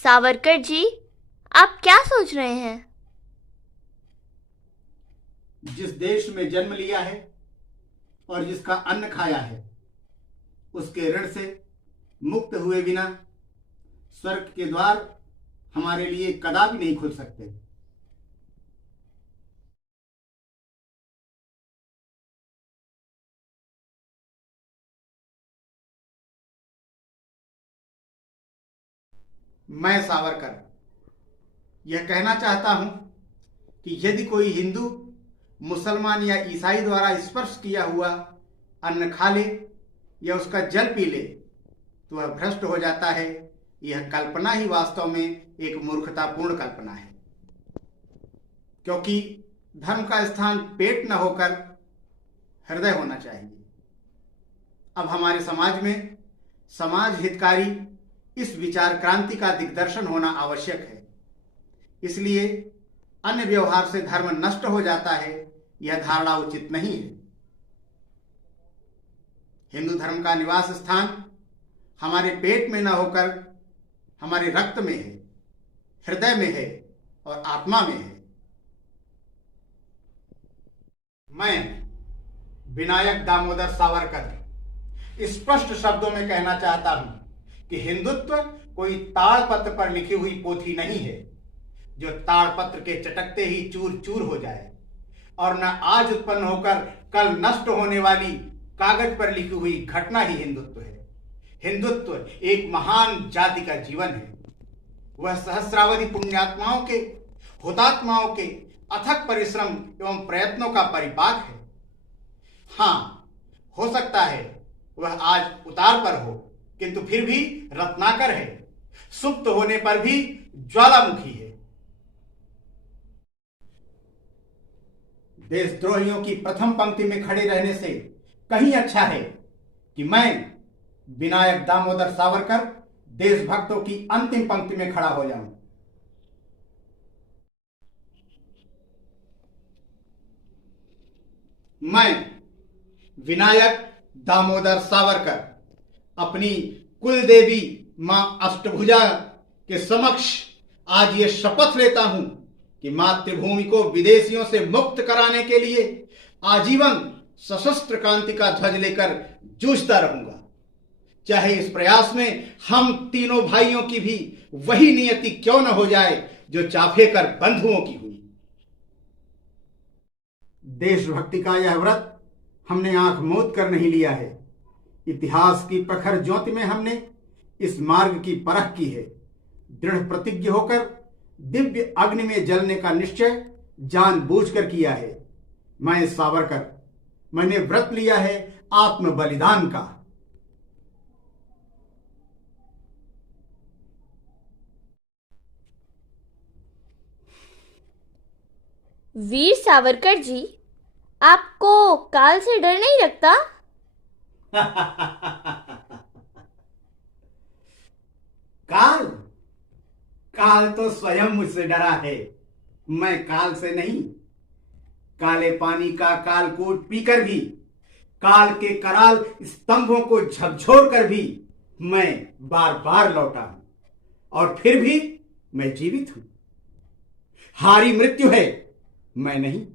सावरकर जी, आप क्या सोच रहे हैं? जिस देश में जन्म लिया है और जिसका अन्न खाया है, उसके ऋण से मुक्त हुए बिना स्वर्ग के द्वार हमारे लिए कदापि नहीं खुल सकते। मैं सावरकर यह कहना चाहता हूं कि यदि कोई हिंदू, मुसलमान या ईसाई द्वारा स्पर्श किया हुआ अन्न खा ले या उसका जल पी ले तो वह भ्रष्ट हो जाता है। यह कल्पना ही वास्तव में एक मूर्खतापूर्ण कल्पना है, क्योंकि धर्म का स्थान पेट न होकर हृदय होना चाहिए। अब हमारे समाज में समाज हितकारी इस विचार क्रांति का दिग्दर्शन होना आवश्यक है। इसलिए अन्य व्यवहार से धर्म नष्ट हो जाता है, यह धारणा उचित नहीं है। हिंदू धर्म का निवास स्थान हमारे पेट में न होकर हमारे रक्त में है, हृदय में है और आत्मा में है। मैं विनायक दामोदर सावरकर स्पष्ट शब्दों में कहना चाहता हूं कि हिंदुत्व कोई ताड़पत्र पर लिखी हुई पोथी नहीं है जो ताड़पत्र के चटकते ही चूर चूर हो जाए, और न आज उत्पन्न होकर कल नष्ट होने वाली कागज पर लिखी हुई घटना ही हिंदुत्व है। हिंदुत्व एक महान जाति का जीवन है। वह सहस्रावधि पुण्यात्माओं के, हुतात्माओं के अथक परिश्रम एवं प्रयत्नों का परिपाक है। हाँ, हो सकता है वह आज उतार पर हो, किंतु फिर भी रत्नाकर है। सुप्त होने पर भी ज्वालामुखी है। देशद्रोहियों की प्रथम पंक्ति में खड़े रहने से कहीं अच्छा है कि मैं विनायक दामोदर सावरकर देशभक्तों की अंतिम पंक्ति में खड़ा हो जाऊं। मैं विनायक दामोदर सावरकर अपनी कुल देवी मां अष्टभुजा के समक्ष आज ये शपथ लेता हूं कि मातृभूमि को विदेशियों से मुक्त कराने के लिए आजीवन सशस्त्र क्रांति का ध्वज लेकर जूझता रहूंगा, चाहे इस प्रयास में हम तीनों भाइयों की भी वही नियति क्यों न हो जाए जो चाफेकर बंधुओं की हुई। देशभक्ति का यह व्रत हमने आंख मूंद कर नहीं लिया है। इतिहास की प्रखर ज्योति में हमने इस मार्ग की परख की है। दृढ़ प्रतिज्ञ होकर दिव्य अग्नि में जलने का निश्चय जानबूझकर किया है। मैं सावरकर, मैंने व्रत लिया है आत्म बलिदान का। वीर सावरकर जी, आपको काल से डर नहीं लगता? काल काल तो स्वयं मुझसे डरा है। मैं काल से नहीं। काले पानी का कालकूट पीकर भी, काल के कराल स्तंभों को झकझोर कर भी मैं बार बार लौटा हूं, और फिर भी मैं जीवित हूं। हारी मृत्यु है, मैं नहीं।